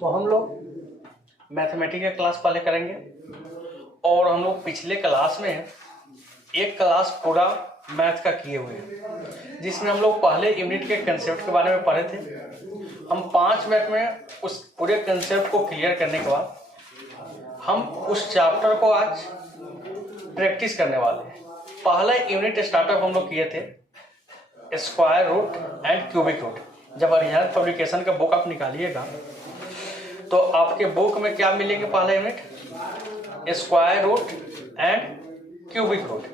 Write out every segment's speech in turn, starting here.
तो हम लोग मैथमेटिक्स का क्लास पहले करेंगे और हम लोग पिछले क्लास में एक क्लास पूरा मैथ का किए हुए हैं जिसमें हम लोग पहले यूनिट के कंसेप्ट के बारे में पढ़े थे। हम 5 मिनट में उस पूरे कंसेप्ट को क्लियर करने के बाद हम उस चैप्टर को आज प्रैक्टिस करने वाले हैं। पहला यूनिट स्टार्टअप हम लोग किए थे square root and cubic root. जब अरिहंत पब्लिकेशन का बुक आप निकालिएगा तो आपके बुक में क्या मिलेंगे? पहला unit square root and cubic root.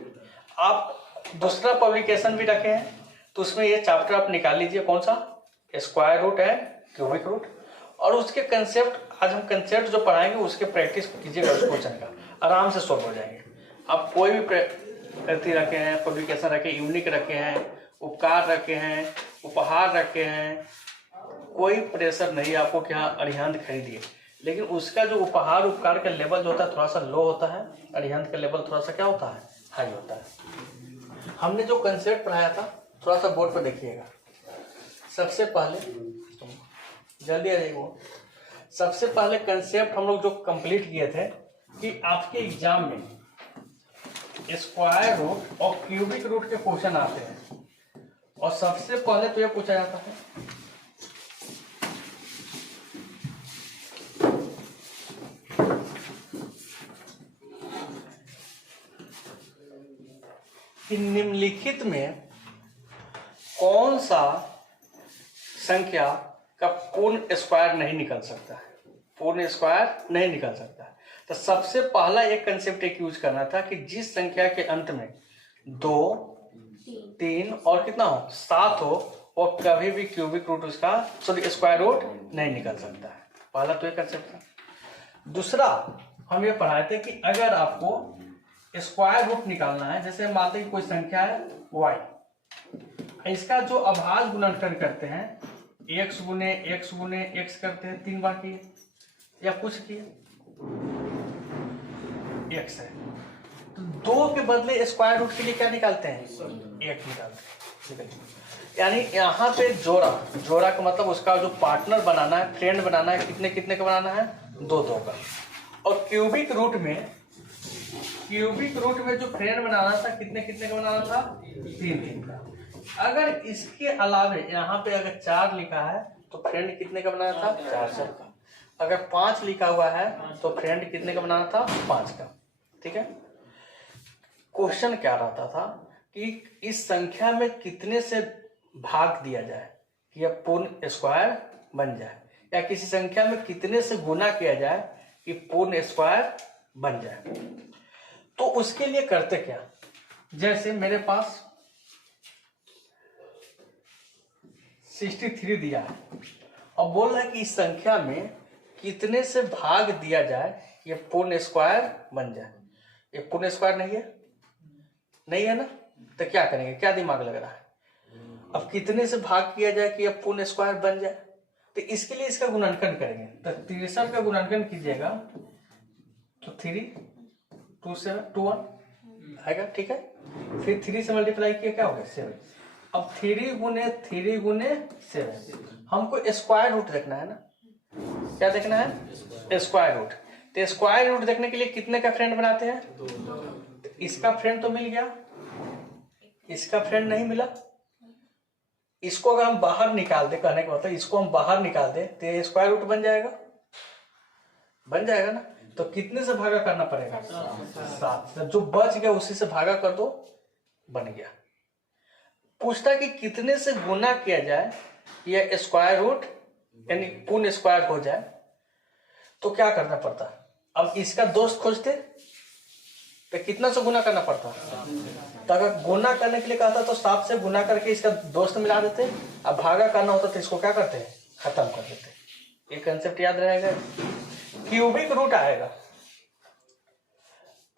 आप दूसरा पब्लिकेशन भी रखे हैं तो उसमें ये चैप्टर आप निकाल लीजिए, कौन सा? Square root and cubic root. और उसके कंसेप्ट, आज हम कंसेप्ट जो पढ़ाएंगे उसके प्रैक्टिस कीजिएगा, उस क्वेश्चन का आराम से सॉल्व हो जाएंगे। आप कोई भी प्रति रखे हैं, पब्लिकेशन रखे, यूनिक रखे हैं, उपकार रखे हैं, उपहार रखे हैं, कोई प्रेशर नहीं आपको कि हाँ अरिहंत खरीदिए, लेकिन उसका जो उपहार उपकार का लेवल जो होता है थोड़ा सा लो होता है, अरिहंत का लेवल थोड़ा सा क्या होता है? हाई होता है। हमने जो कंसेप्ट पढ़ाया था थोड़ा सा बोर्ड पर देखिएगा। सबसे पहले जल्दी आ जाइए। सबसे पहले कंसेप्ट हम लोग जो कंप्लीट किए थे कि आपके एग्जाम में स्क्वायर रूट और क्यूबिक रूट के क्वेश्चन आते हैं और सबसे पहले तो यह पूछा जाता है कि निम्नलिखित में कौन सा संख्या का पूर्ण स्क्वायर नहीं निकल सकता है? पूर्ण स्क्वायर नहीं निकल सकता है। तो सबसे पहला एक कंसेप्ट एक यूज करना था कि जिस संख्या के अंत में 2, 3 और कितना हो 7 हो वो कभी भी क्यूबिक रूट उसका स्क्वायर रूट नहीं निकल सकता है। पहला तो एक कंसेप्ट था। दूसरा हम ये पढ़ाए थे कि अगर आपको स्क्वायर रूट निकालना है, जैसे मानते हैं कोई संख्या है y, इसका जो अभाज्य गुणनखंड करते हैं x गुने x करते हैं, 3 बार किए या कुछ किए x है तो 2 के बदले स्क्वायर रूट के लिए क्या निकालते हैं? 1 निकालते हैं। यानी यहाँ पे जोड़ा का मतलब उसका जो पार्टनर बनाना है, फ्रेंड बनाना है, कितने का बनाना है? 2 का। और क्यूबिक रूट में जो फ्रेंड बनाना था कितने का बनाना था? 3 का। अगर इसके अलावे यहाँ पे अगर 4 लिखा है तो फ्रेंड कितने का बनाना था? 4 का। अगर 5 लिखा हुआ है तो फ्रेंड कितने का बनाना था? 5 का। ठीक है। क्वेश्चन क्या रहता था कि इस संख्या में कितने से भाग दिया जाए कि यह पूर्ण स्क्वायर बन जाए, या किसी संख्या में कितने से गुना किया जाए कि पूर्ण स्क्वायर बन जाए। तो उसके लिए करते क्या? जैसे मेरे पास 63 दिया है और बोल रहा है कि इस संख्या में कितने से भाग दिया जाए ये पूर्ण स्क्वायर बन जाए। ये पूर्ण स्क्वायर नहीं है ना, तो क्या करेंगे? क्या दिमाग लग रहा है? अब कितने से भाग किया जाए कि यह पूर्ण स्क्वायर बन जाए, तो इसके लिए इसका गुणनखंड करेंगे। तो 63 का गुणनखंड कीजिएगा तो 3 2 से 2 1 आएगा। ठीक है। फिर 3 से मल्टीप्लाई किया क्या हो गया? 7। अब 3 गुने 7 हमको स्क्वायर रूट देखना है ना। क्या देखना है? Square root. तो स्क्वायर रूट देखने के लिए कितने का फ्रेंड बनाते हैं? तो इसका फ्रेंड तो मिल गया, इसका फ्रेंड नहीं मिला। इसको अगर हम बाहर निकाल दे, कहने का मतलब इसको हम बाहर निकाल दे तो स्क्वायर रूट बन जाएगा ना। तो कितने से भागा करना पड़ेगा? 7। जो बच गया उसी से भागा कर दो, बन गया। पूछता कि कितने से गुना किया जाए यह स्क्वायर रूट यानी पूर्ण स्क्वायर हो जाए, तो क्या करना पड़ता? अब इसका दोस्त खोजते तो कितना से गुना करना पड़ता? तो अगर गुना करने के लिए कहता तो 7 से गुना करके इसका दोस्त मिला देते। अब भागा करना होता तो इसको क्या करते हैं? खत्म कर देते। ये कंसेप्ट याद रहेगा। क्यूबिक रूट आएगा।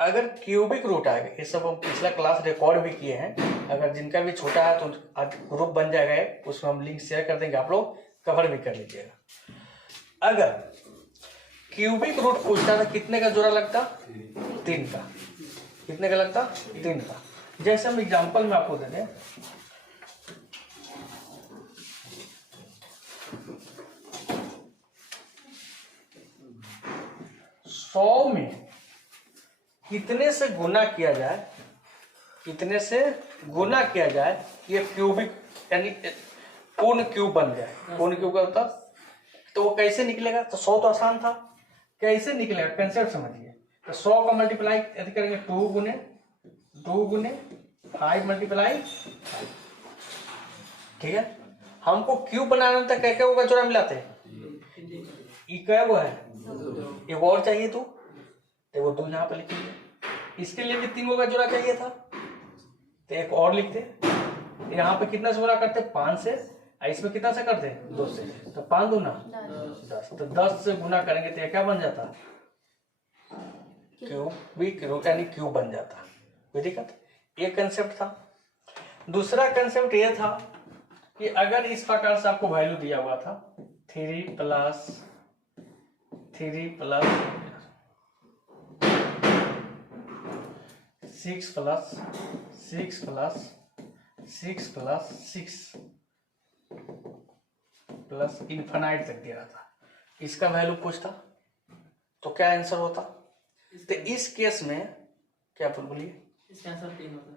अगर क्यूबिक रूट आएगा, ये सब हम पिछला क्लास रिकॉर्ड भी किए हैं, अगर जिनका भी छोटा है तो आज ग्रुप बन जाएगा, उसमें हम लिंक शेयर कर देंगे, आप लोग कवर भी कर लीजिएगा। अगर क्यूबिक रूट पूछता था कितने का जोड़ा लगता? 3 का। कितने का लगता? 3 का। जैसे हम एग्जांपल में आपको दे दें, 100 में कितने से गुना किया जाए, कितने से गुना किया जाए ये क्यूबिक यानी पूर्ण क्यूब बन जाए। पूर्ण क्यूब का होता तो वो कैसे निकलेगा? तो 100 तो आसान था, कैसे निकलेगा कंसेप्ट समझिए। तो 100 का मल्टीप्लाई यदि करेंगे 2 गुने 5 मल्टीप्लाई 5, ठीक है। हमको क्यूब बनाना था, क्या क्या होगा जोड़ा मिलाते हैं, ये क्या वो है, एक और चाहिए तो वो 2 यहाँ पे लिखेंगे। इसके लिए भी 3 का जोड़ा चाहिए था तो एक और लिखते। यहाँ पे कितना से गुना करते, 5 से, इसमें कितना से करते, 2 से, तो 5 दूना 10, तो 10 से गुना करेंगे तो क्या बन जाता, क्यूबिक यानी क्यूब बन जाता। कोई दिक्कत? एक कंसेप्ट था। दूसरा कंसेप्ट ये था कि अगर इस प्रकार से आपको वैल्यू दिया हुआ था 3 plus 6 plus 6 plus 6 plus 6 plus infinite तक दिया था, इसका वैल्यू पूछता तो क्या आंसर होता? तो इस केस में क्या बोलिए, इसका आंसर 3 होता।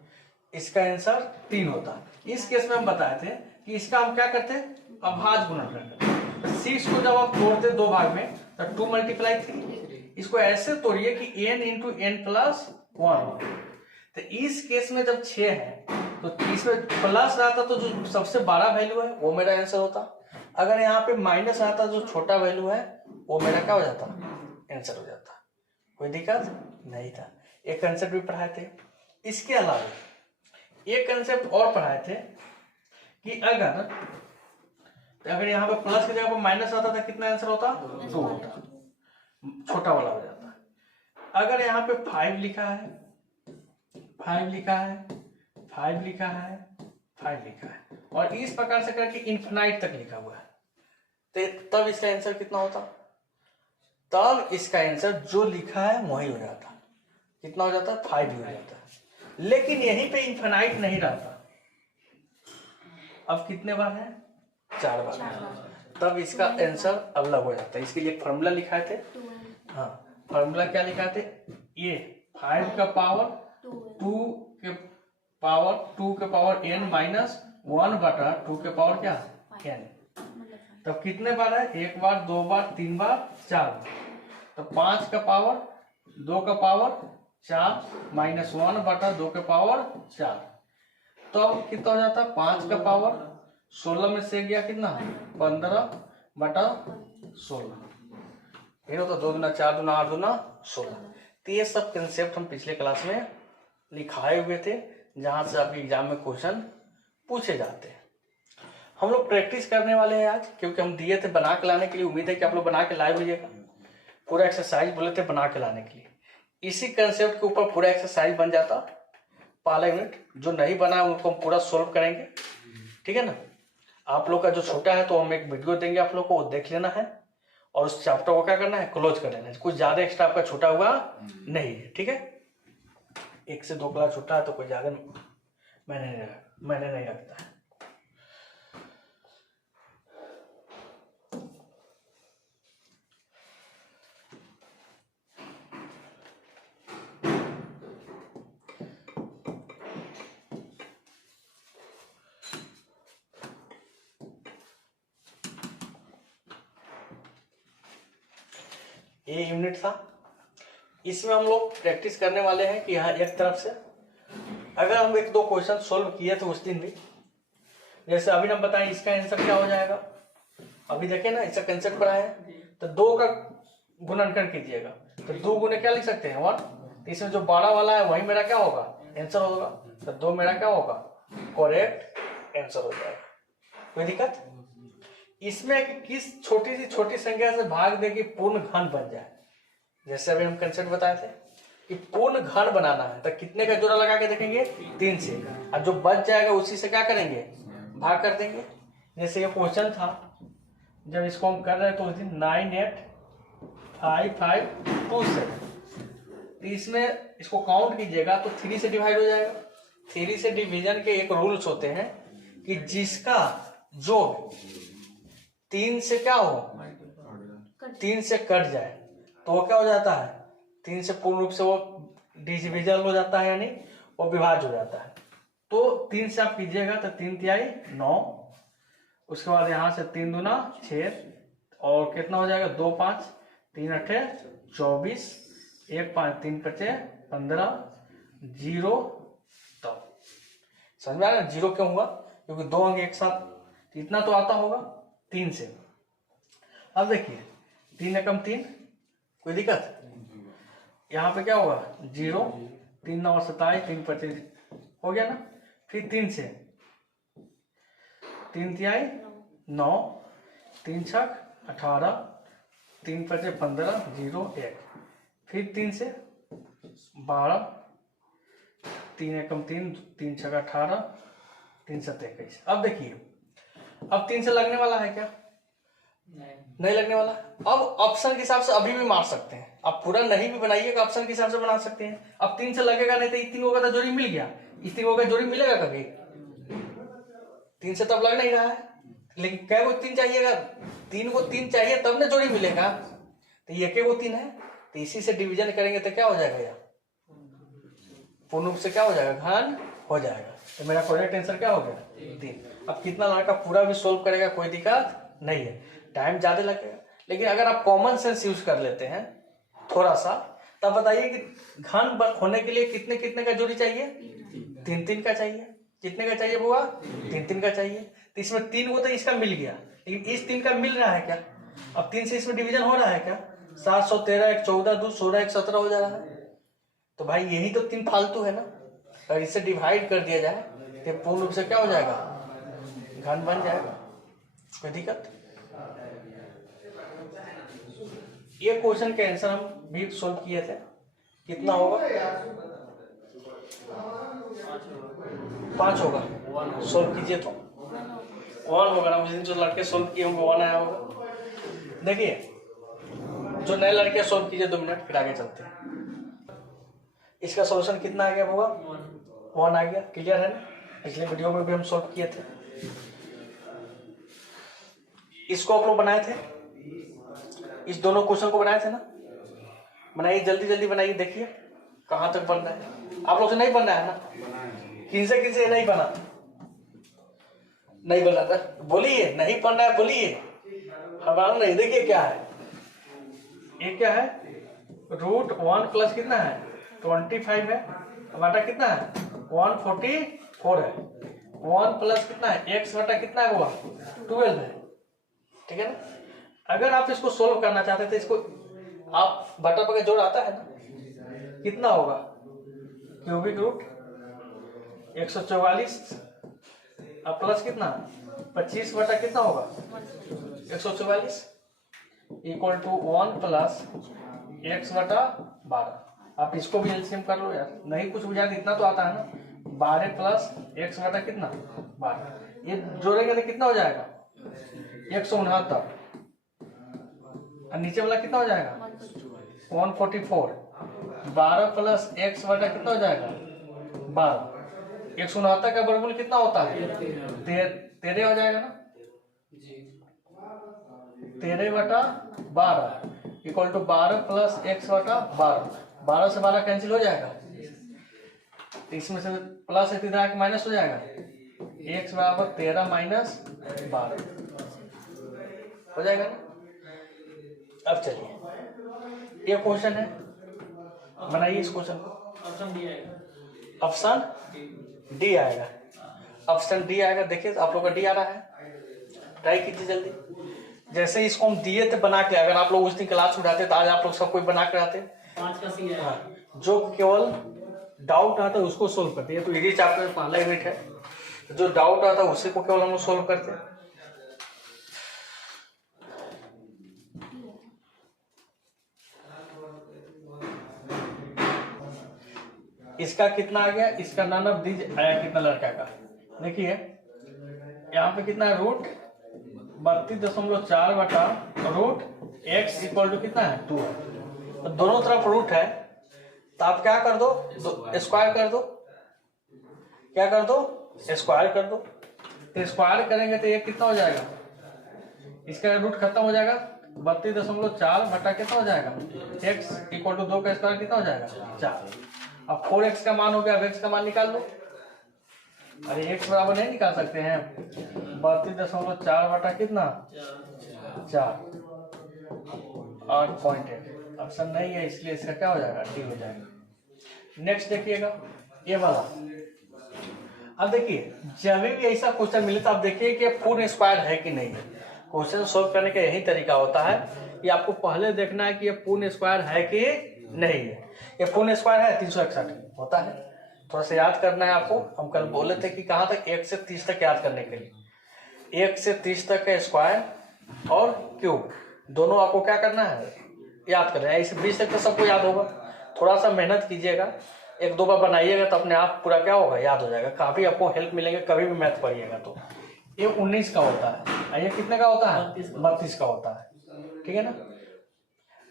इसका आंसर 3 होता। इस केस में हम बताए थे कि इसका हम क्या करते हैं, अभाज्य गुणन करते हैं। 6 को जब आप तोड़ते 2 भाग में तो 2 मल्टीप्लाई 3, इसको ऐसे तोड़िए कि n इंटू n प्लस 1। तो इस केस में जब 6 है तो इसमें प्लस रहता तो जो सबसे बड़ा वैल्यू है वो मेरा आंसर होता। अगर यहाँ पे माइनस आता जो छोटा वैल्यू है वो मेरा क्या हो जाता, आंसर हो जाता। कोई दिक्कत नहीं था। एक कंसेप्ट भी पढ़ाए थे। इसके अलावा एक कंसेप्ट और पढ़ाए थे कि अगर यहाँ पे प्लस की जगह पर माइनस आता था कितना आंसर होता, 2 होता, छोटा वाला हो जाता। अगर यहाँ पे 5 लिखा है 5 लिखा है और इस प्रकार से करके इन्फिनाइट तक लिखा हुआ है तो तब इसका आंसर कितना होता, तब इसका आंसर जो लिखा है वही हो जाता। कितना हो जाता, 5 ही हो जाता। लेकिन यहीं पे इन्फिनाइट नहीं रहता। अब कितने बार है, 4 बार है। तब इसका आंसर अलग हो जाता है। इसके लिए फॉर्मूला लिखाए थे। हाँ, फॉर्मूला क्या लिखाए थे, ये 5 का पावर 2 के पावर n माइनस 1 बटा 2 के पावर क्या n। तब कितने बार है, 1 बार 2 बार 3 बार 4 बार। तो 5 का पावर 2 का पावर 4 माइनस 1 बटा 2 के पावर 4। तो अब कितना हो जाता, 5 का पावर 16 में से गया कितना, 15 बटा 16। ये होता 2 दूना 4 दूना 8 दूना 16। तो ये सब कंसेप्ट हम पिछले क्लास में लिखाए हुए थे जहां से आपके एग्जाम में क्वेश्चन पूछे जाते हैं। हम लोग प्रैक्टिस करने वाले हैं आज, क्योंकि हम दिए थे बना के लाने के लिए। उम्मीद है कि आप लोग बना के लाए होइएगा। पूरा एक्सरसाइज बोले थे बना के लाने के लिए। इसी कंसेप्ट के ऊपर पूरा एक्सरसाइज बन जाता। पहला यूनिट जो नहीं बना उनको हम पूरा सोल्व करेंगे, ठीक है ना। आप लोग का जो छोटा है तो हम एक वीडियो देंगे आप लोग को, वो देख लेना है और उस चैप्टर को क्या करना है, क्लोज कर लेना है। कुछ ज्यादा एक्स्ट्रा आपका छोटा हुआ नहीं है, ठीक है। 1 से 2 क्लास छोटा है तो कोई ज्यादा मैंने नहीं रखता है। ये यूनिट था, इसमें हम लोग प्रैक्टिस करने वाले हैं कि यहाँ एक तरफ से अगर हम 1-2 क्वेश्चन सोल्व किए तो उस दिन भी, जैसे अभी हम बताएं इसका आंसर क्या हो जाएगा। अभी देखें ना, इसका कंसेप्ट पढ़ा है तो 2 का गुणनखंड कीजिएगा तो 2 गुने क्या लिख सकते हैं 1। तो इसमें जो बड़ा वाला है वही मेरा क्या होगा, आंसर होगा। तो 2 मेरा क्या होगा, करेक्ट आंसर हो जाएगा। कोई दिक्कत इसमें कि किस छोटी संख्या से भाग दे कि पूर्ण घन बन जाए। जैसे अभी हम कंसेप्ट बताए थे कि पूर्ण घन बनाना है तो कितने का जोड़ा लगा के देखेंगे, 3 से, और जो बच जाएगा उसी से क्या करेंगे, भाग कर देंगे। जैसे ये क्वेश्चन था, जब इसको हम कर रहे थे उस दिन 98552 इसमें इसको काउंट कीजिएगा तो 3 से डिवाइड हो जाएगा। 3 से डिवीजन के एक रूल्स होते हैं कि जिसका जो 3 से क्या हो, 3 से कट जाए तो वो क्या हो जाता है, 3 से पूर्ण रूप से वो डिविजल हो जाता है, यानी वो विभाज्य हो जाता है। तो 3 से आप कीजिएगा तो 3 तिहाई 9, उसके बाद यहाँ से 3 दूना 6, और कितना हो जाएगा 2 5 3 8 24, 1 5 3 5 15, 0। तो समझ में आ रहा है 0 क्यों हुआ? क्योंकि 2 अंक एक साथ, इतना तो आता होगा 3 से। अब देखिए 3 एकम 3, कोई दिक्कत? यहाँ पे क्या होगा 0, 3 9 27, 3 25 हो गया ना। फिर 3 से 3 तिहाई 9, 3 छक 18, 3 5 15, 0 1। फिर 3 से 12, 3 एकम 3, 3 छक 18, 3 7 21। अब देखिए अब 3 से लगने वाला है क्या? नहीं लगने वाला। अब ऑप्शन के हिसाब से अभी भी मार सकते हैं, आप पूरा नहीं भी बनाइएगा ऑप्शन के हिसाब से बना सकते हैं। अब 3 से लगेगा नहीं तो इस 3 का तो जोड़ी मिल गया, इस 3 का जोड़ी मिलेगा कभी? 3 से तब लग नहीं रहा है, लेकिन कै को 3 चाहिएगा? 3 को 3 चाहिए तब ना जोड़ी मिलेगा। तो ये के को 3 है, तो इसी से डिवीजन करेंगे तो क्या हो जाएगा? यार पूर्ण रूप से क्या हो जाएगा? घन हो जाएगा। तो मेरा करेक्ट आंसर क्या हो गया? 3। अब कितना लड़का पूरा भी सोल्व करेगा कोई दिक्कत नहीं है, टाइम ज्यादा लगेगा। लेकिन अगर आप कॉमन सेंस यूज कर लेते हैं थोड़ा सा, तब बताइए कि घन होने के लिए कितने कितने का जोड़ी चाहिए? 3 3 का चाहिए। कितने का चाहिए बुआ? 3 3 का चाहिए। तो इसमें 3 को तो इसका मिल गया, लेकिन इस 3 का मिल रहा है क्या? अब 3 से इसमें डिवीजन हो रहा है क्या? 713 1 14 2 16 1 17 हो जा रहा है। तो भाई यही तो 3 फालतू है ना। अगर इससे डिवाइड कर दिया जाए तो पूर्ण रूप से क्या हो जाएगा? घन बन जाएगा। कोई दिक्कत? ये क्वेश्चन के आंसर हम भी सोल्व किए थे। कितना होगा? 5 होगा। सोल्व कीजिए तो 1 होगा ना। उस दिन जो लड़के सोल्व किए होंगे 1 आया होगा। देखिए जो नए लड़के सोल्व कीजिए 2 मिनट, फिर आगे चलते हैं। इसका सॉल्यूशन कितना आ गया होगा? 1 आ गया। क्लियर है ना? पिछले वीडियो में भी हम सोल्व किए थे। इसको आप लोग बनाए थे, इस दोनों क्वेश्चन को बनाए थे ना? बनाइए, जल्दी जल्दी बनाइए। देखिए कहां तक बन रहा है। आप लोग से नहीं बन रहा है ना? किनसे किनसे नहीं बना? नहीं बना था बोलिए, नहीं बन रहा है बोलिए। हमारा नहीं। देखिए क्या है, ये क्या है? √1 प्लस कितना है? 25 है, बटा कितना है? 144 है। 1 प्लस कितना है? x बटा कितना है? 12 है। ठीक है ना? अगर आप इसको सोल्व करना चाहते थे, इसको आप बटा पके जोड़ आता है ना, कितना होगा? क्यूबिक रूट 144 अब प्लस कितना 25 बटा कितना होगा 144 इक्वल टू 1 प्लस x बटा 12। आप इसको भी एलसीएम कर लो यार, नहीं कुछ बुझा इतना तो आता है ना। 12 प्लस x बटा कितना 12, ये जोड़ेंगे तो कितना हो जाएगा 169 और नीचे वाला कितना हो जाएगा 144। 12 प्लस x बटा कितना हो जाएगा 12। 169 का वर्गमूल कितना होता है 13 हो जाएगा ना। 13 बटा 12 इक्वल टू 12 प्लस x बटा 12। 12 से 12 कैंसिल हो जाएगा, इसमें से प्लस है माइनस हो जाएगा। x बराबर 13 माइनस 12 हो जाएगा ना। अब चलिए ये क्वेश्चन है, बनाइए इस क्वेश्चन को। ऑप्शन डी आएगा, ऑप्शन डी आएगा। देखिए आप लोग का डी आ रहा है, ट्राई कीजिए जल्दी। जैसे इसको हम दिए थे बना के, अगर आप लोग उस दिन क्लास उठाते तो आज आप लोग सब कोई बना के आते। 5 का सी है। जो केवल डाउट आता है उसको सोल्व करते हैं, तो इजी चैप्टर पहला यूनिट है, जो डाउट आता है उसी को केवल हम लोग सोल्व करते हैं। इसका कितना आ गया, इसका नन ऑफ दीज आया कितना लड़का का। देखिए यहाँ पे कितना है रूट 32.4 बटा रूट x इक्वल टू कितना है 2 है। तो दोनों तरफ रूट है, तो आप क्या कर दो स्क्वायर कर दो। क्या कर दो स्क्वायर कर दो। तो स्क्वायर करेंगे तो ये कितना हो जाएगा, इसका रूट खत्म हो जाएगा, 32.4 बटा कितना हो जाएगा x इक्वल टू 2 का स्क्वायर कितना हो जाएगा 4। अब 4x का मान हो गया, अब x का मान निकाल लो। अरे x बराबर नहीं निकाल सकते हैं, 32.4 बटा कितना 4, 8.1 ऑप्शन नहीं है, इसलिए इसका क्या हो जाएगा डी हो जाएगा। नेक्स्ट देखिएगा ये वाला। अब देखिए जब भी ऐसा क्वेश्चन मिले तो आप देखिए कि पूर्ण स्क्वायर है कि नहीं है। क्वेश्चन सोल्व करने का यही तरीका होता है कि आपको पहले देखना है कि ये पूर्ण स्क्वायर है कि नहीं है। ये पूर्ण स्क्वायर है 361 होता है, थोड़ा सा याद करना है आपको। हम कल बोले थे कि कहाँ तक 1 से 30 तक याद करने के लिए 1 से 30 तक का स्क्वायर और क्यूब दोनों आपको क्या करना है याद करना है। इस 20 तक तो सबको याद होगा, थोड़ा सा मेहनत कीजिएगा, 1-2 बार बनाइएगा तो अपने आप पूरा क्या होगा याद हो जाएगा। काफी आपको हेल्प मिलेंगे कभी भी मैथ पढ़िएगा तो। ये 19 का होता है, ये कितने का होता है 32 का होता है, ठीक है ना।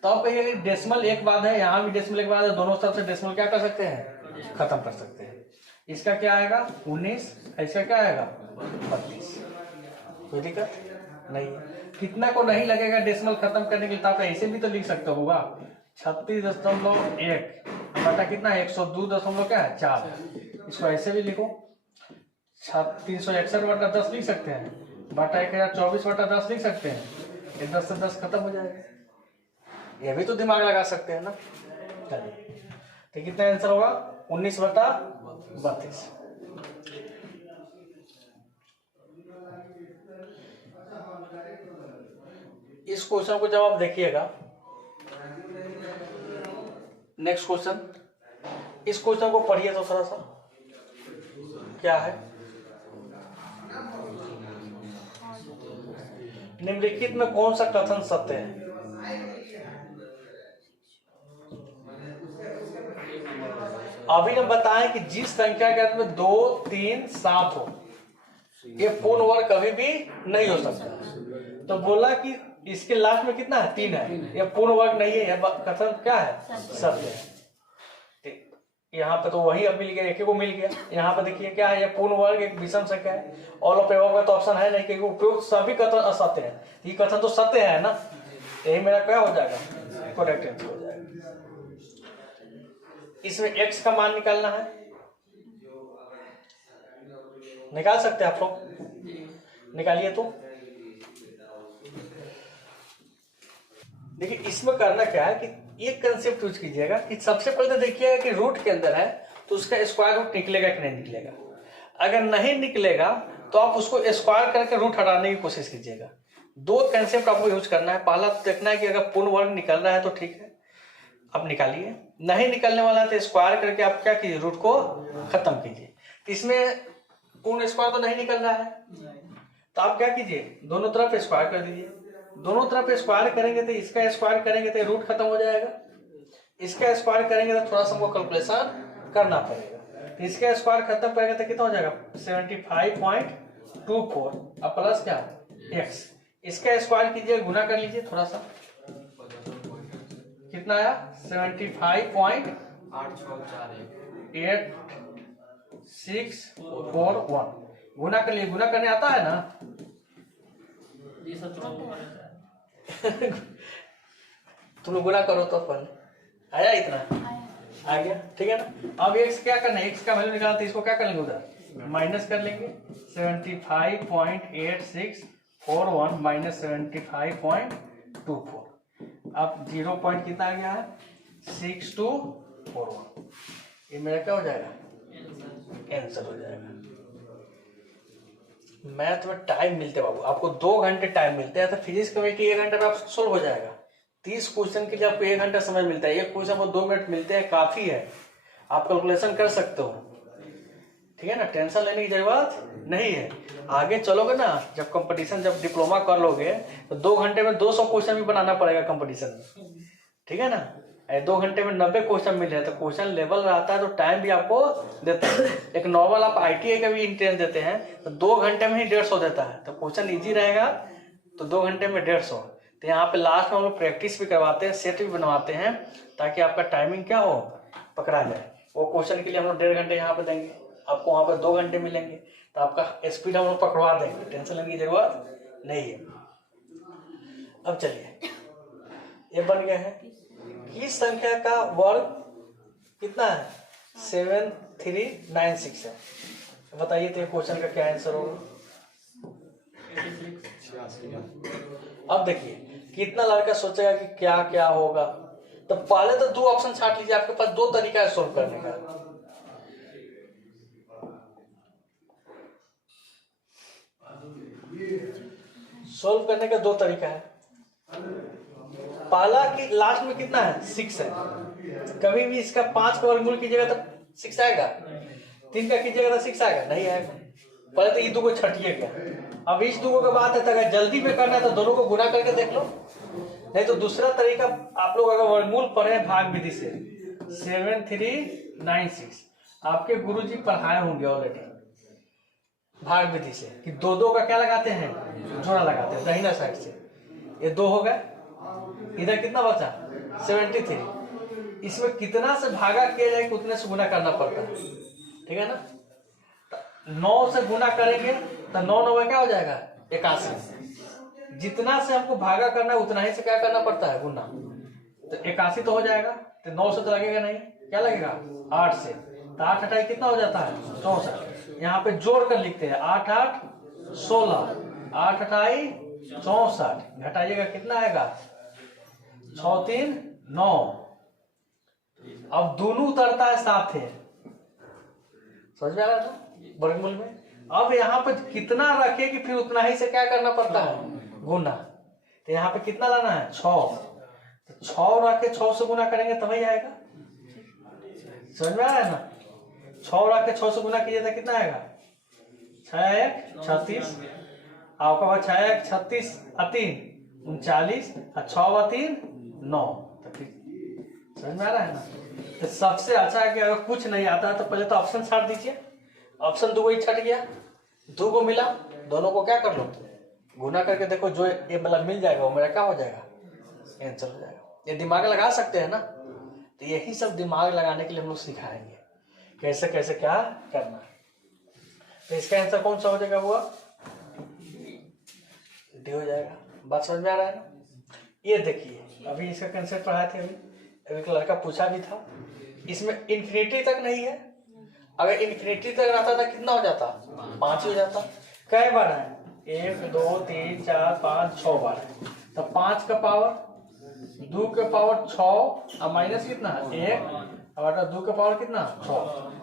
तो आप कहिए डेसिमल एक बात है, यहाँ भी डेसिमल एक बात है, दोनों तरफ से डेसिमल क्या कर सकते हैं खत्म कर सकते हैं। इसका क्या आएगा 19, इसका क्या आएगा 32, कोई दिक्कत नहीं। कितना को नहीं लगेगा डेसिमल खत्म करने के लिए, आप ऐसे भी तो लिख सकते होगा 36.1 बटा कितना 102.4। इसको ऐसे भी लिखो 361 बटा 10 लिख सकते हैं, बटा 1024 बटा 10 लिख सकते हैं, ये 10 से 10 खत्म हो जाएगा। ये भी तो दिमाग लगा सकते हैं ना। चलिए तो कितना आंसर होगा 19 बटा 32। इस क्वेश्चन को जब आप देखिएगा, नेक्स्ट क्वेश्चन, इस क्वेश्चन को पढ़िए तो थोड़ा सा क्या है। निम्नलिखित में कौन सा कथन सत्य है। अभी हम बताएं कि जिस संख्या के अंत में 2, 3, 7 हो ये पूर्ण वर्ग कभी भी नहीं हो सकता। तो बोला कि इसके लास्ट में कितना है 3 है, ये पूर्ण वर्ग नहीं है, यह कथन क्या है सत्य है। यहाँ पे तो वही अब मिल गया, एक को मिल गया। यहाँ पे देखिए क्या है, ये पूर्ण वर्ग एक विषम संख्या है, ऑल ऑफ एबव का तो ऑप्शन है नहीं क्योंकि उपयुक्त सभी कथन असत्य है। ये कथन तो सत्य है ना, यही मेरा क्या हो जाएगा करेक्ट आंसर हो जाएगा। इसमें x का मान निकालना है, निकाल सकते हैं आप लोग, निकालिए तो। देखिए इसमें करना क्या है कि एक कंसेप्ट यूज कीजिएगा कि सबसे पहले तो देखिएगा कि रूट के अंदर है तो उसका स्क्वायर रूट निकलेगा कि नहीं निकलेगा। अगर नहीं निकलेगा तो आप उसको स्क्वायर करके रूट हटाने की कोशिश कीजिएगा। 2 कंसेप्ट आपको यूज करना है। पहला तो देखना है कि अगर पूर्ण वर्ग निकल रहा है तो ठीक है, आप निकालिए, नहीं निकलने वाला है तो स्क्वायर करके आप क्या कीजिए रूट को खत्म कीजिए। इसमें पूर्ण स्क्वायर तो नहीं निकल रहा है तो आप क्या कीजिए दोनों तरफ स्क्वायर कर दीजिए। दोनों तरफ स्क्वायर करेंगे तो इसका स्क्वायर करेंगे तो रूट खत्म हो जाएगा, इसका स्क्वायर करेंगे तो थोड़ा सा हमको कैलकुलेशन करना पड़ेगा। तो इसका स्क्वायर खत्म करेंगे तो कितना हो जाएगा 75.24 अब प्लस क्या x, इसका स्क्वायर कीजिए गुना कर लीजिए थोड़ा सा, कितना आया 75.8641 गुना कर लिए। गुना करने आता है ना तुम लोग गुना करो तो पहले आया, इतना आ गया ठीक है ना। अब x क्या करना है, x का वैल्यू निकालना तो इसको क्या कर लेंगे उधर माइनस कर लेंगे 75.8641 माइनस 75.24। अब 0 पॉइंट कितना आ गया है 6241, ये मेरा क्या हो जाएगा आंसर हो जाएगा। मैथ में टाइम मिलते बाबू, आपको 2 घंटे टाइम मिलते हैं तो फिजिक्स कमेटी 1 घंटे में आप सोल्व हो जाएगा। 30 क्वेश्चन के लिए आपको 1 घंटा समय मिलता है, एक क्वेश्चन को 2 मिनट मिलते हैं, काफी है, आप कैलकुलेशन कर सकते हो, ठीक है ना। टेंशन लेने की जरूरत नहीं है। आगे चलोगे ना जब कंपटीशन, जब डिप्लोमा कर लोगे तो 2 घंटे में 200 क्वेश्चन भी बनाना पड़ेगा कंपटीशन में, ठीक है ना। 2 घंटे में 90 क्वेश्चन मिल रहे हैं तो क्वेश्चन लेवल रहता है तो टाइम भी आपको देता है। एक नॉर्मल आप ITI का भी इंट्रेंस देते हैं तो 2 घंटे में ही 150 देता है, तो क्वेश्चन इजी रहेगा तो 2 घंटे में 150। तो यहाँ पे लास्ट में हम लोग प्रैक्टिस भी करवाते हैं, सेट भी बनवाते हैं ताकि आपका टाइमिंग क्या हो पकड़ा जाए। वो क्वेश्चन के लिए हम लोग 1.5 घंटे यहाँ पे देंगे, आपको वहाँ पे 2 घंटे मिलेंगे, तो आपका स्पीड हम लोग पकड़वा देंगे, टेंशन लेने की जरूरत नहीं है। अब चलिए ये बन गया है। किस संख्या का वर्ग कितना है? 7396 है। बताइए तो क्वेश्चन का क्या आंसर होगा? अब देखिए कितना लड़का सोचेगा कि क्या क्या होगा। तो पहले तो दो ऑप्शन छाट लीजिए, आपके पास दो तरीका है सोल्व करने का। सोल्व करने का दो तरीका है। पहला कि लास्ट में कितना है? 6 है। कभी भी इसका 5 का वर्गमूल कीजिएगा तो 6 आएगा, 3 का कीजिएगा तो 6 आएगा? नहीं आएगा। पहले तो ये दो को छटिएगा। अब इस दो का बात है तो अगर जल्दी में करना है तो दोनों को गुना करके देख लो। नहीं तो दूसरा तरीका, आप लोग अगर वर्गमूल पढ़े भाग विधि से 7396 आपके गुरुजी पढ़ाए होंगे ऑलरेडी भाग विधि से कि दो दो का क्या लगाते हैं? जोड़ा लगाते हैं दाहिना साइड से। ये 2 हो गए, इधर कितना बचा? 73। इसमें कितना से भागा किया जाए उतने से गुना करना पड़ता है, ठीक है ना? 9 से गुना करेंगे तो 9 9 क्या हो जाएगा? 81। जितना से हमको भागा करना है उतना ही से क्या करना पड़ता है? गुना। तो 81 तो हो जाएगा। तो 9 से तो लगेगा नहीं, क्या लगेगा? 8 से। तो 8 हटाई कितना हो जाता है? 64। यहाँ पे जोड़ कर लिखते हैं 8 8 16, 8 हटाई 64, घटाइएगा कितना आएगा? 6 3 9। अब दोनों उतरता है साथ है, समझ में आ रहा था वर्गमूल में। अब यहाँ पे कितना रखे कि फिर उतना ही से क्या करना पड़ता है? गुना। तो यहाँ पे कितना लाना है? 6। तो 6 रख के 6 से गुना करेंगे तब ही आएगा, समझ में आ रहा है ना? 6 रख के 6 से गुना कीजिए तो कितना आएगा? 6 1 36, आपका पास 6 1 36 3 39 और 6 3 9। तो समझ में आ रहा है ना? तो सबसे अच्छा है कि अगर कुछ नहीं आता है तो पहले तो ऑप्शन छाट दीजिए। ऑप्शन 2 ही छट गया, 2 को मिला, दोनों को क्या कर लो? गुना करके देखो, जो ये मतलब मिल जाएगा वो मेरा क्या हो जाएगा? आंसर हो जाएगा। ये दिमाग लगा सकते हैं ना? तो यही सब दिमाग लगाने के लिए हम लोग सिखाएंगे कैसे कैसे क्या करना है। तो इसका आंसर कौन सा हो जाएगा? हुआ डी हो जाएगा। बात समझ में आ रहा है ना? ये देखिए अभी इसका कंसेप्ट पढ़ाए थे, अभी एक लड़का पूछा भी था। इसमें इन्फिनिटी तक नहीं है। अगर इन्फिनिटी तक रहता था कितना हो जाता? 5 हो जाता। कई बार है? 1 2 3 4 5 6 बार है। तो 5 का पावर 2 के पावर 6 और माइनस कितना? 1 और 2 के पावर कितना? 6।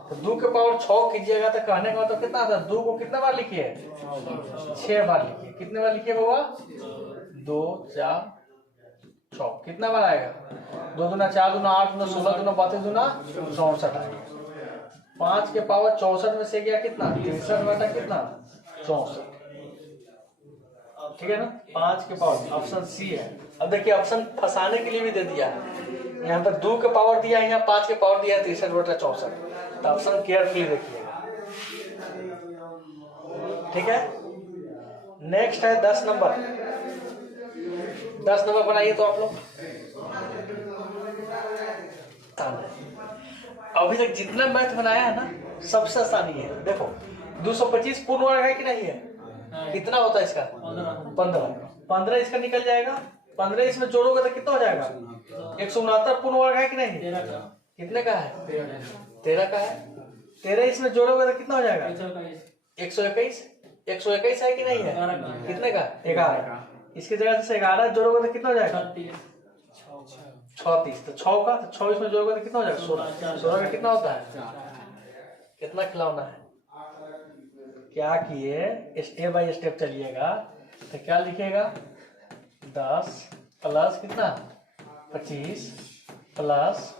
तो 2 के पावर 6 कीजिएगा तो कहने का मतलब कितना आता? 2 को कितना बार लिखिए? 6 बार लिखिए। कितने बार लिखिए बाबा? 2 4 6। कितना बार आएगा? 2 दूना 4 दूना 8 दूना 16 दूना 32 दूना 64 आएगा। 5 के पावर 64 में से गया कितना? 63 बटा कितना? 64। ठीक है ना? 5 के पावर, ऑप्शन सी है। अब देखिए ऑप्शन फंसाने के लिए भी दे दिया है। यहाँ पर 2 के पावर दिया है, यहाँ 5 के पावर दिया है 63 बटा 64। तो ऑप्शन केयरफुली देखिएगा, ठीक है? नेक्स्ट है 10 नंबर। 10 नंबर बनाइए तो आप लोग। अभी तक जितना मैथ बनाया है ना सबसे आसानी है। देखो 225 पूर्ण वर्ग है कि नहीं है? कितना होता है इसका? 15 इसका निकल जाएगा। 15 इसमें जोड़ोगे तो कितना हो जाएगा? 169 पूर्ण वर्ग है कि नहीं? कितने का है? 13 का है। 13 इसमें जोड़ोगे तो कितना हो जाएगा? 121। 121 है कि नहीं है? कितने का? 11। इसकी जगह से 11 जोड़ोगे तो कितना हो जाएगा? 36। तो 6 का, तो 6 इसमें जोड़ोगे तो कितना हो जाएगा? 16। 16 का कितना होता है? कितना खिलौना है? क्या किए, स्टेप बाय स्टेप चलिएगा। तो क्या लिखिएगा? 10 प्लस कितना? 25 प्लस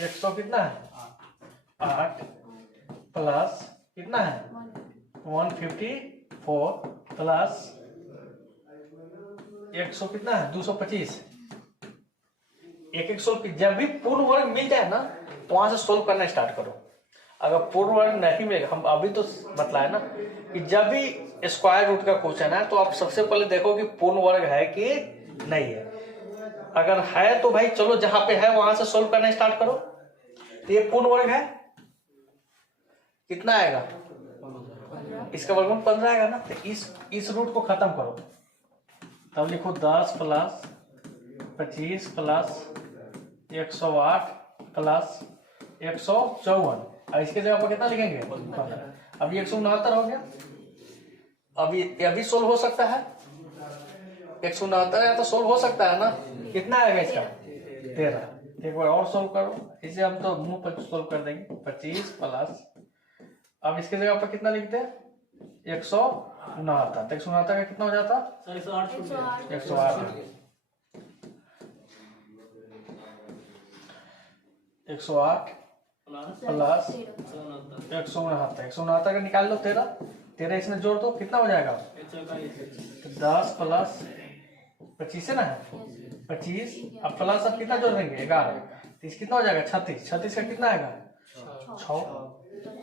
100 कितना है? 8 प्लस कितना है? 154 प्लस 100 कितना है? 225। एक सोल्व। जब भी पूर्ण वर्ग मिल जाए ना तो वहां से सोल्व करना स्टार्ट करो। अगर पूर्ण वर्ग नहीं मिलेगा, हम अभी तो बतलाए ना कि जब भी स्क्वायर रूट का क्वेश्चन है तो आप सबसे पहले देखो कि पूर्ण वर्ग है कि नहीं है। अगर है तो भाई चलो जहां पे है वहां से सोल्व करना स्टार्ट करो। तो ये पूर्ण वर्ग है, कितना आएगा? इसका वर्गमूल 15 आएगा ना। तो इस रूट को खत्म करो। तब लिखो 10 प्लस 25 प्लस 108 प्लस 154। और इसके जगह पर कितना लिखेंगे? 15। अब 169 हो गया। अभी सोल्व हो सकता है 169 है तो सोल्व हो सकता है ना। कितना आएगा इसका? 13। एक बार और सोल्व करो, इसे हम तो मुंह पर सोल्व कर देंगे। 25 प्लस, अब इसके जगह पर कितना लिखते हैं? 169। तो 169 का कितना हो जाता? 108। 108 प्लस 169। 169 का निकाल लो 13 इसमें जोड़ दो, कितना हो जाएगा? 10 प्लस 25 है ना, 25। अब प्लस अब कितना जोड़ देंगे? 11। तो इस कितना हो जाएगा? 36। 36 का कितना आएगा? 6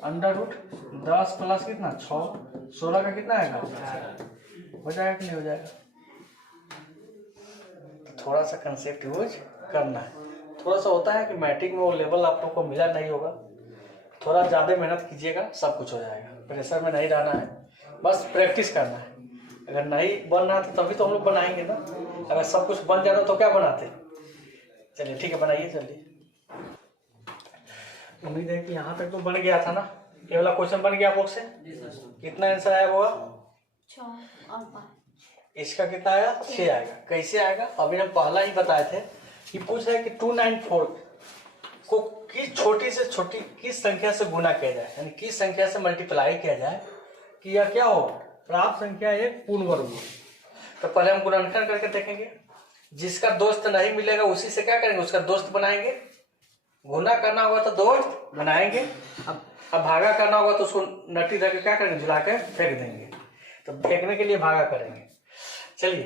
अंडर रूट 10 प्लस कितना? 6 16 का कितना आएगा? हो जाएगा कि नहीं हो जाएगा? तो थोड़ा सा कंसेप्ट यूज करना है। थोड़ा सा होता है कि मैट्रिक में वो लेवल आप लोग को मिला नहीं होगा, थोड़ा ज़्यादा मेहनत कीजिएगा, सब कुछ हो जाएगा। प्रेशर में नहीं रहना है, बस प्रैक्टिस करना है। अगर नहीं बन रहा तो तभी तो हम लोग बनाएंगे ना। अगर सब कुछ बन जा रहा तो क्या बनाते? चलिए ठीक है, बनाइए जल्दी। उम्मीद है कि यहाँ तक तो बन गया था ना। ये वाला क्वेश्चन बन गया आप लोग से? कितना आंसर आया होगा? 6 और 5। इसका कितना आएगा? 6 आएगा। कैसे आएगा? अभी हम पहला ही बताए थे कि पूछ रहा है कि 294 को किस छोटी से छोटी किस संख्या से गुना किया जाए, यानी किस संख्या से मल्टीप्लाई किया जाए कि यह क्या हो? प्राप्त संख्या एक पूर्ण वर्ग हो। तो पहले हम गुणनखंड करके देखेंगे। जिसका दोस्त नहीं मिलेगा उसी से क्या करेंगे? उसका दोस्त बनाएंगे। गुना करना होगा तो दोस्त बनाएंगे, अब भागा करना होगा तो उसको नट्टी धर के क्या करेंगे? झुला के फेंक देंगे। तो फेंकने के लिए भागा करेंगे। चलिए,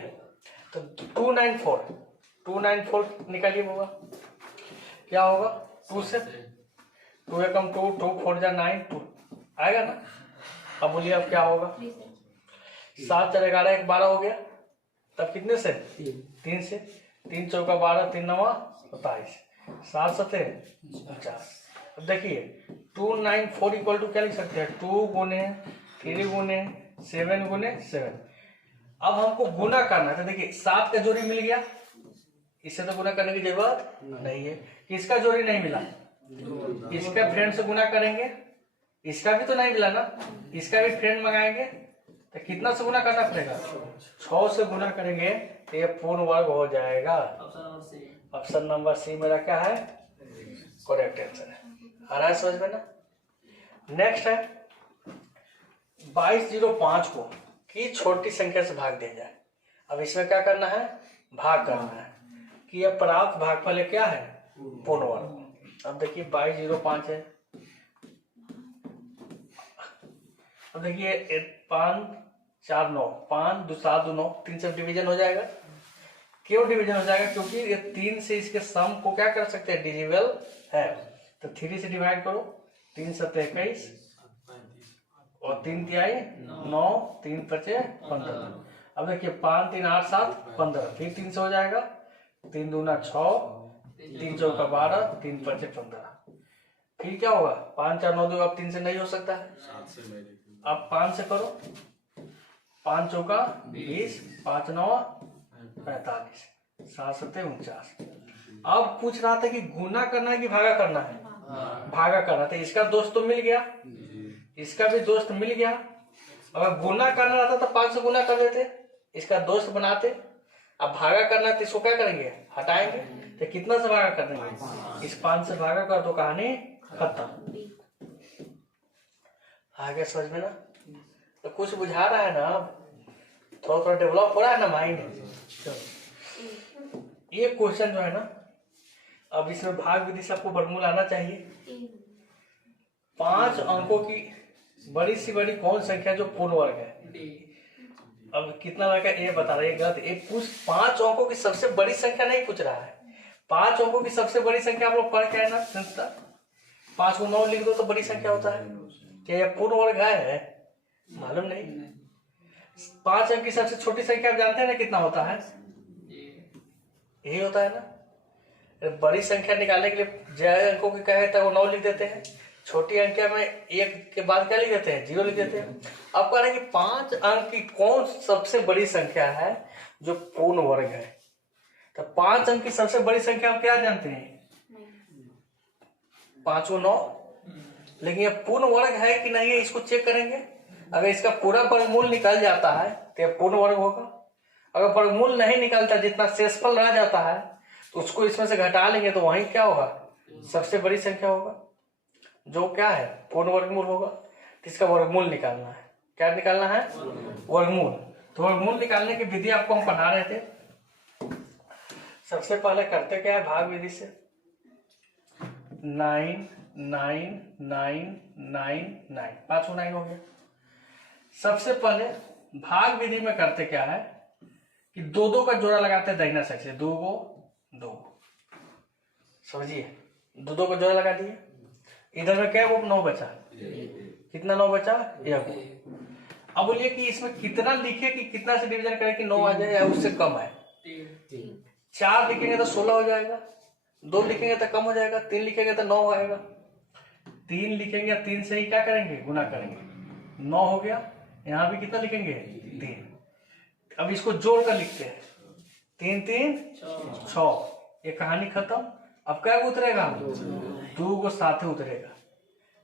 तो 294 निकालिए होगा, क्या होगा? 2 से 2 एकम 2, 2 4 जा 9, 2 आएगा ना। अब बोलिए अब क्या होगा? 7 4 11 1 12 हो गया। तब कितने से? 3 से। 3 चौका 12, 3 9 27, 7 7 49। अब देखिए 294 इक्वल टू क्या लिख सकते हैं? 2 गुने 3 गुने 7 गुने 7। अब हमको गुना करना है। तो देखिए 7 का जोड़ी मिल गया, इससे तो गुना करने की जरूरत नहीं है। किसका जोड़ी नहीं मिला? इसका फ्रेंड से गुना करेंगे। इसका भी तो नहीं मिला ना, इसका भी फ्रेंड मंगाएंगे। तो कितना से गुना करना पड़ेगा? 6 से गुना करेंगे तो ये पूर्ण वर्ग हो जाएगा। ऑप्शन नंबर सी मेरा क्या है? करेक्ट आंसर है। आ रहा है समझ में ना। नेक्स्ट है 2205 को की छोटी संख्या से भाग दिया जाए। अब इसमें क्या करना है? भाग करना है कि यह प्राप्त भागफल क्या है? पूर्ण वर्ग। अब देखिए 2205 है। अब देखिए 5 4 9, 5 2 7 2 9, 3 से डिवीजन हो जाएगा। क्यों डिवीजन हो जाएगा? क्योंकि ये 3 से इसके सम को क्या कर सकते हैं? डिविजिबल है। तो 3 से डिवाइड करो, 3 7 21 और 3 तिहाई 9, 3 5 15। अब देखिए 5 3 8 7 15, फिर 3 से हो जाएगा। 3 दूना 6, 3 चौका 12, 3 5 15। फिर क्या होगा? 5 4 9 2। अब 3 से नहीं हो सकता है, अब 5 से करो। 5 चौका 20, 5 9 45, 7 7 49। अब पूछ रहा था कि गुना करना है कि भागा करना है? भागा करना। तो इसका दोस्त तो मिल गया, इसका भी दोस्त मिल गया। अगर गुना करना रहता तो 5 से गुना कर देते, इसका दोस्त बनाते। अब भागा करना है तो इसको क्या करेंगे? हटाएंगे। तो कितना से भागा कर देंगे? इस 5 से भागा कर दो, कहानी खत्म। आगे समझ में ना? तो कुछ बुझा रहा है ना, थोड़ा थोड़ा डेवलप हो रहा है ना माइंड। ये क्वेश्चन जो है ना, अब इसमें भाग विधि से आपको वर्गमूल आना चाहिए। 5 अंकों की बड़ी सी बड़ी कौन संख्या जो पूर्ण वर्ग है? अब कितना वर्ग है ये बता रहा है, गलत। एक पूछ 5 अंकों की सबसे बड़ी संख्या नहीं पूछ रहा है। 5 अंकों की सबसे बड़ी संख्या आप लोग पढ़ के आए ना संस्था। 5 को 9 लिख दो तो बड़ी संख्या होता है। क्या यह पूर्ण वर्ग है? मालूम नहीं। 5 अंक की सबसे छोटी संख्या आप जानते हैं ना कितना होता है? यही होता है ना। बड़ी संख्या निकालने के लिए ज्यादा अंकों की क्या है वो 9 लिख देते हैं, छोटी अंक में 1 के बाद क्या लिख देते हैं? 0 लिख देते हैं। अब कह रहे हैं कि 5 अंक की कौन सबसे बड़ी संख्या है जो पूर्ण वर्ग है। तो 5 अंक की सबसे बड़ी संख्या आप क्या जानते हैं? 5 को 9। लेकिन ये पूर्ण वर्ग है कि नहीं है इसको चेक करेंगे। अगर इसका पूरा वर्गमूल निकल जाता है तो यह पूर्ण वर्ग होगा। अगर वर्गमूल नहीं निकलता, जितना शेषफल रह जाता है, तो उसको इसमें से घटा लेंगे तो वही क्या होगा? सबसे बड़ी संख्या होगा, जो क्या है? पूर्ण वर्गमूल होगा। तो इसका वर्गमूल निकालना है। क्या निकालना है? वर्गमूल। तो वर्गमूल निकालने की विधि आपको हम पढ़ा रहे थे। सबसे पहले करते क्या है? भाग विधि से 9 9 9 9 9, 5 9 हो गया। सबसे पहले भाग विधि में करते क्या है कि 2 का जोड़ा लगाते हैं दाहिना साइड से। 2 2, समझिए, 2 का जोड़ा लगा दिए। इधर में क्या वो 9 बचा। कितना 9 बचा? 1। अब बोलिए कि इसमें कितना लिखे कि कितना से डिवीजन करें कि 9 आ जाए या उससे कम है? 4 लिखेंगे तो 16 हो जाएगा। 2 लिखेंगे तो कम हो जाएगा। 3 लिखेंगे तो 9 आएगा। 3 लिखेंगे, 3 से ही क्या करेंगे? गुना करेंगे। 9 हो गया। यहाँ भी कितना लिखेंगे? 3। अब इसको जोड़ कर लिखते हैं। 3 3 6। ये कहानी खत्म। अब क्या उतरेगा? 2 को साथ उतरेगा।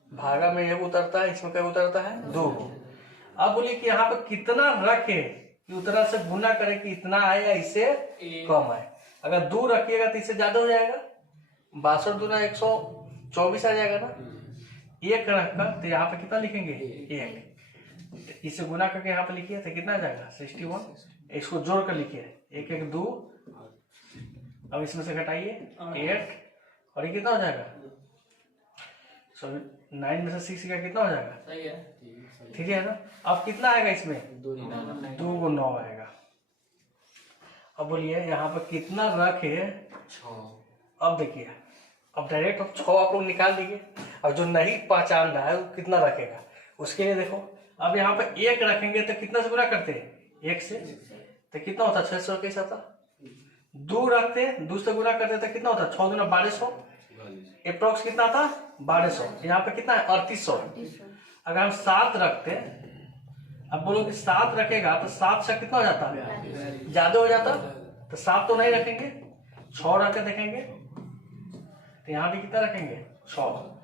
भागा में 1 उतरता है, इसमें क्या उतरता है? 2। अब बोलिए कि यहाँ पर कितना रखे कि उतना से गुना करें कि इतना आए या इससे कम आए। अगर 2 रखिएगा तो इससे ज्यादा हो जाएगा। 62 दूना 124 आ जाएगा ना। 1 रखकर तो यहाँ पे कितना लिखेंगे? 1। इसे गुना करके यहाँ पे लिखिए तो कितना आ जाएगा? 61। इसको जोड़ कर लिखिए। 1 1 2। अब इसमें से घटाइए 8 और ये कितना हो जाएगा? 9 में से 6 का कितना हो जाएगा? ठीक है ना। अब कितना आएगा इसमें? 2 को 9 आएगा। अब बोलिए यहाँ पर कितना रखे? 6। अब देखिए, अब डायरेक्ट 6 आप लोग निकाल दीजिए। अब जो नहीं पहचान रहा है वो कितना रखेगा उसके लिए देखो। अब यहाँ पे 1 रखेंगे तो कितना से गुना करते हैं? 1 से। तो कितना होता? 600 कैसा था। 2 रखते, 2 से गुना करते तो कितना होता? 6 दूना 1200। अप्रोक्स कितना था? 1200। यहाँ पे कितना है? 3800। अगर हम 7 रखते, अब बोलो कि 7 रखेगा तो 7 से कितना हो जाता? ज्यादा हो जाता। तो 7 तो नहीं रखेंगे, 6 रख के देखेंगे। तो यहाँ भी कितना रखेंगे? 6।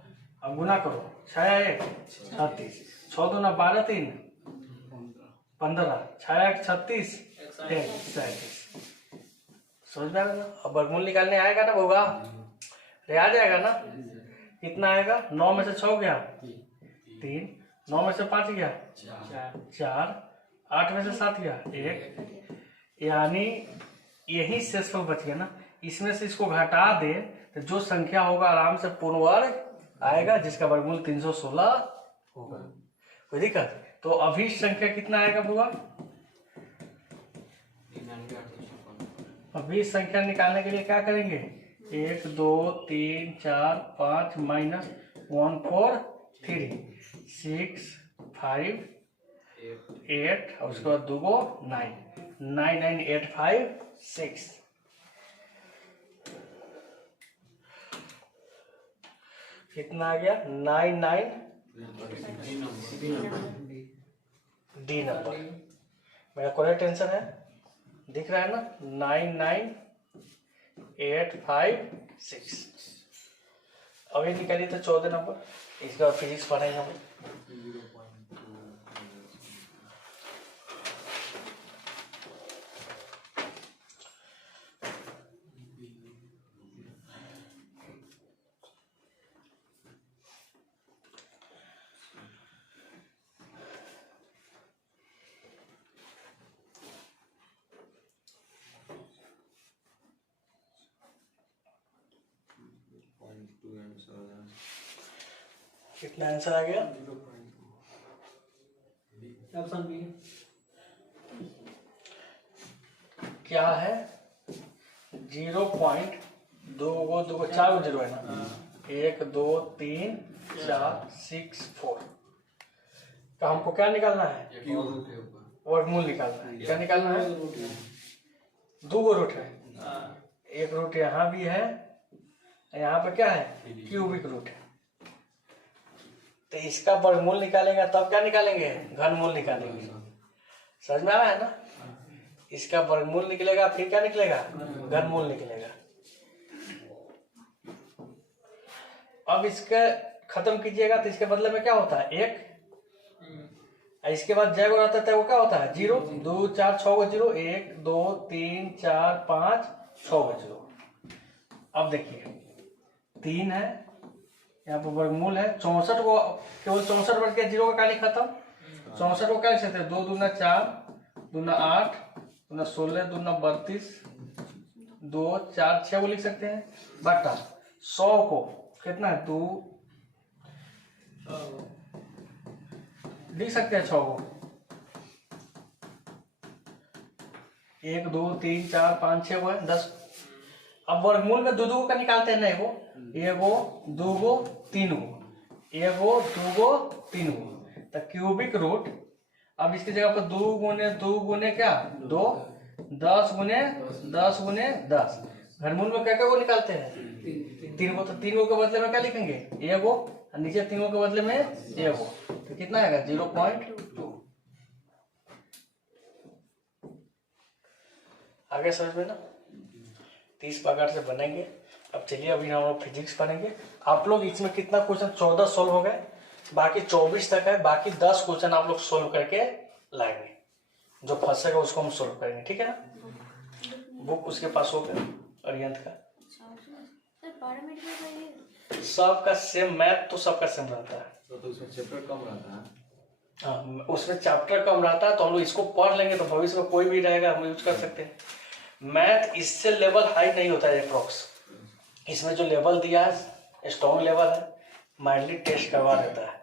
अब गुना करो, 6 1 36, 6 दूना 12 3 15, 6 1 36 1 37। समझ में आएगा? अब वर्गमूल निकालने आएगा ना होगा? अरे आ जाएगा ना। कितना आएगा? 9 में से 6 गया 3, 9 में से 5 गया 4, 8 में से 7 गया 1। यानी यही शेषफल बच गया ना। इसमें से इसको घटा दे तो जो संख्या होगा आराम से पूर्ण वर्ग आएगा, जिसका वर्गमूल 316 होगा। कोई दिक्कत? तो अभी संख्या कितना आएगा बुआ? अभी संख्या निकालने के लिए क्या करेंगे? 1 2 3 4 5 माइनस 1 4 3 6 5 8 और उसके बाद 2 को 9 9 9 8 5 6। कितना आ गया? 9 9 डी नंबर। मेरा करेक्ट आंसर है, दिख रहा है ना? 9 9 8 5 6। अभी निकालिए तो 14 नंबर। इसके बाद फिजिक्स पढ़ेंगे हम। कितना आंसर आ गया? क्या है? 0.2 4 जीरो है ना। 1 2 3 4 6 4 का हमको क्या निकालना है? वर्गमूल निकालना है। क्या निकालना है? 2 रूट है। 1 रूट यहाँ भी है, यहाँ पे क्या है? क्यूबिक रूट है। तो इसका वर्गमूल निकालेंगे तब क्या निकालेंगे? घनमूल निकालेंगे। समझ में आ रहा है ना? इसका वर्गमूल निकलेगा, फिर क्या निकलेगा, घनमूल निकलेगा। अब इसका खत्म कीजिएगा तो इसके बदले में क्या होता है, 1। इसके बाद जय को रहता है वो क्या होता है, 0। 2 4 6 को 0, 1 2 3 4 5 6 को 0। अब देखिए 3 है, यहाँ पर वर्गमूल है 64 को, केवल 64 बन के 0 का काली खत्म। 64 को क्या लिख सकते हैं, 2 दूना 4, 2 दूना 8, 2 दूना 16, 2 दूना 32, 2 4 6 को लिख सकते हैं, बटा 100 को कितना है, 2 लिख सकते हैं 6 को, 1 2 3 4 5 6 को है 10। अब वर्गमूल में 2 2 का निकालते हैं ना, एगो 2 गो 3 गो, 2 गो 3 गो, तो क्यूबिक रूट। अब इसकी जगह पर 2 गुने क्या 2, 10 गुने 10 गुने 10। घनमूल में क्या क्या को निकालते हैं, 3 गो, तो 3 गो के बदले में क्या लिखेंगे, एगो, नीचे 3 गो के बदले में एगो, तो कितना आएगा 0.2। आगे समझ में ना, 30 प्रकार से बनेंगे। अब चलिए अभी हम लोग फिजिक्स पढ़ेंगे। आप लोग इसमें कितना क्वेश्चन 14 सोल्व हो गए, बाकी 24 तक है, बाकी 10 क्वेश्चन आप लोग सोल्व करके लाएंगे, जो फंसेगा उसको हम सोल्व करेंगे, ठीक है ना। बुक उसके पास हो गया अरियंत का, सबका सेम मैथ, तो सबका सेम रहता है, तो उसमें चैप्टर कम रहता है। हाँ, उसमें चैप्टर कम रहता है, तो हम लोग इसको पढ़ लेंगे तो भविष्य में कोई भी रहेगा हम यूज कर सकते हैं। मैथ इससे लेवल हाई नहीं होता है अप्रोक्स, इसमें जो लेवल दिया है स्ट्रॉन्ग लेवल है, माइंडली टेस्ट करवा देता है।